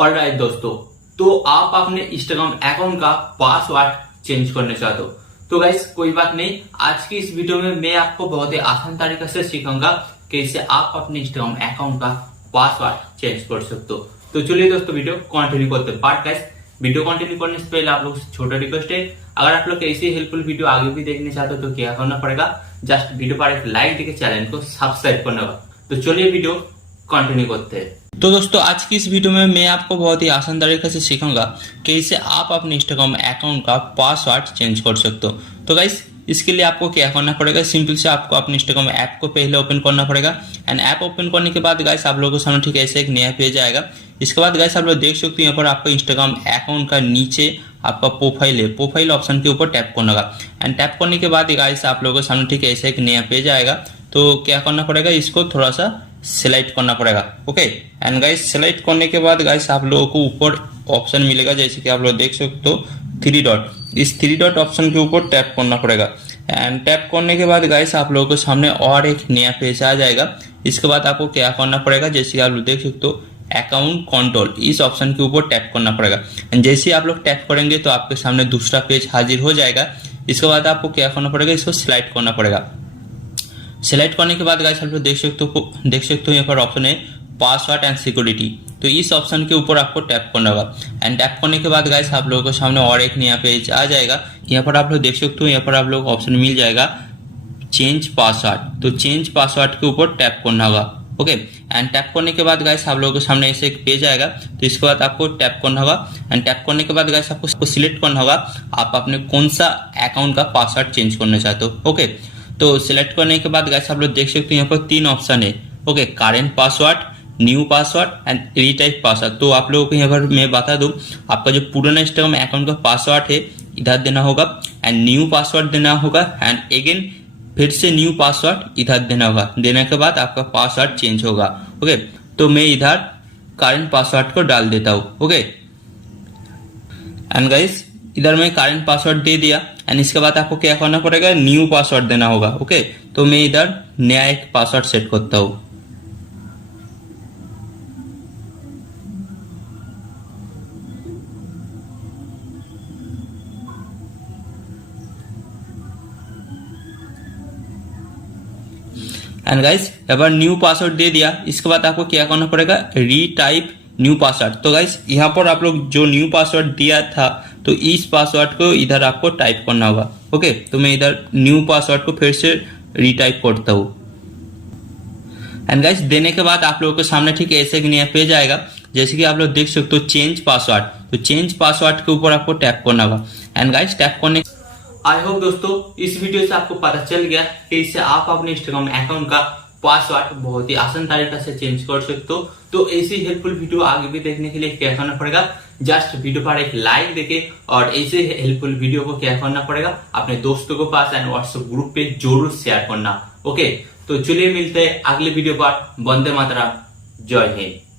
Alright दोस्तों, तो आप अपने इंस्टाग्राम अकाउंट का पासवर्ड चेंज करना चाहते हो तो गाइस कोई बात नहीं। आज की इस वीडियो में मैं आपको बहुत ही आसान तरीके से सिखाऊंगा कैसे आप अपने इंस्टाग्राम अकाउंट का पासवर्ड चेंज कर सकते हो। तो चलिए दोस्तों वीडियो कंटिन्यू करते हैं। बट गाइस वीडियो कंटिन्यू करने से पहले आप लोग से छोटा रिक्वेस्ट है, अगर आप लोग ऐसी हेल्पफुल वीडियो आगे भी देखने चाहते हो तो क्या करना पड़ेगा, जस्ट वीडियो पर एक लाइक देके चैनल को सब्सक्राइब करना होगा। तो चलिए वीडियो कंटिन्यू करते हैं। तो दोस्तों आज की इस वीडियो में मैं आपको बहुत ही आसान तरीके से सिखाऊंगा कैसे आप अपने इंस्टाग्राम अकाउंट का पासवर्ड चेंज कर सकते हो। तो गाइस इसके लिए आपको क्या करना पड़ेगा, सिंपल से आपको अपने इंस्टाग्राम ऐप को पहले ओपन करना पड़ेगा। एंड ऐप ओपन करने के बाद गाइस आप लोगों के सामने ठीक ऐसे एक नया पेज आएगा। इसके बाद गाइस आप लोग देख सकते हो यहाँ पर आपका इंस्टाग्राम अकाउंट का नीचे आपका प्रोफाइल है, प्रोफाइल ऑप्शन के ऊपर टैप करना होगा। एंड टैप करने के बाद गाइस आप लोगों के सामने ठीक ऐसे एक नया पेज आएगा। तो क्या करना पड़ेगा, इसको थोड़ा सा सिलेक्ट करना पड़ेगा। ओके एंड गाइस सिलेक्ट करने के बाद गाइस आप लोगों को ऊपर ऑप्शन मिलेगा, जैसे कि आप लोग देख सकते हो थ्री डॉट, इस थ्री डॉट ऑप्शन के ऊपर टैप करना पड़ेगा। एंड टैप करने के बाद गाइस आप लोगों के सामने और एक नया पेज आ जाएगा। इसके बाद आपको क्या करना पड़ेगा, जैसे कि आप लोग देख सकते हो अकाउंट कंट्रोल, इस ऑप्शन के ऊपर टैप करना पड़ेगा। एंड जैसे आप लोग टैप करेंगे तो आपके सामने दूसरा पेज हाजिर हो जाएगा। इसके बाद आपको क्या करना पड़ेगा, इसको सिलेक्ट करना पड़ेगा। सिलेक्ट करने के बाद गाइस आप लोग देख सकते हो यहाँ पर ऑप्शन है पासवर्ड एंड सिक्योरिटी। तो इस ऑप्शन के ऊपर आपको टैप करना होगा। एंड टैप करने के बाद गाइस आप लोगों के सामने और एक नया पेज आ जाएगा। यहाँ पर आप लोग देख सकते हो, यहाँ पर आप लोग ऑप्शन मिल जाएगा चेंज पासवर्ड। तो चेंज पासवर्ड के ऊपर टैप करना होगा। ओके एंड टैप करने के बाद गाइस आप लोगों के सामने ऐसे एक पेज आएगा। तो इसके बाद आपको टैप करना होगा। एंड टैप करने के बाद गाइस आपको सिलेक्ट करना होगा आप अपने कौन सा अकाउंट का पासवर्ड चेंज करना चाहते हो। ओके तो सिलेक्ट करने के बाद गाइस आप लोग देख सकते हो यहाँ पर तीन ऑप्शन है। Okay current password, new password and retype password. तो आप लोगों को यहाँ पर मैं बता दूं, आपका जो पुराना इंस्टाग्राम अकाउंट का पासवर्ड है इधर देना होगा एंड न्यू पासवर्ड देना होगा एंड अगेन फिर से न्यू पासवर्ड इधर देना होगा। देने के बाद आपका पासवर्ड चेंज होगा। ओके तो मैं इधर करेंट पासवर्ड को डाल देता हूँ। ओके एंड गाइस इधर मैं करेंट पासवर्ड दे दिया। एंड इसके बाद आपको क्या करना पड़ेगा, न्यू पासवर्ड देना होगा। ओके तो मैं इधर नया एक पासवर्ड सेट करता हूँ। एंड गाइस एक न्यू पासवर्ड दे दिया। इसके बाद आपको क्या करना पड़ेगा, रीटाइप न्यू पासवर्ड। तो गाइस यहाँ पर आप लोग जो न्यू पासवर्ड दिया था तो इस पासवर्ड को इधर आपको टाइप करना होगा। ओके तो मैं इधर न्यू पासवर्ड को फिर से रीटाइप करता हूँ। एंड गाइस देने के बाद आप लोगों के सामने ठीक ऐसे एक नया पेज आएगा, जैसे कि आप लोग देख सकते हो चेंज पासवर्ड। तो चेंज पासवर्ड के ऊपर आपको टैप करना होगा। एंड गाइस टैप करने आई होप दोस्तों इस वीडियो से आपको पता चल गया कि इससे आप अपने इंस्टाग्राम अकाउंट का पासवर्ड बहुत ही आसान तरीके से चेंज कर सकते हो। तो ऐसी हेल्पफुल वीडियो आगे भी देखने के लिए क्या करना पड़ेगा, जस्ट वीडियो पर एक लाइक देके और ऐसे हेल्पफुल वीडियो को क्या करना पड़ेगा, अपने दोस्तों के पास एंड व्हाट्सएप ग्रुप पे जरूर शेयर करना। ओके तो चलिए मिलते हैं अगले वीडियो पर। वंदे मातरम, जय हिंद।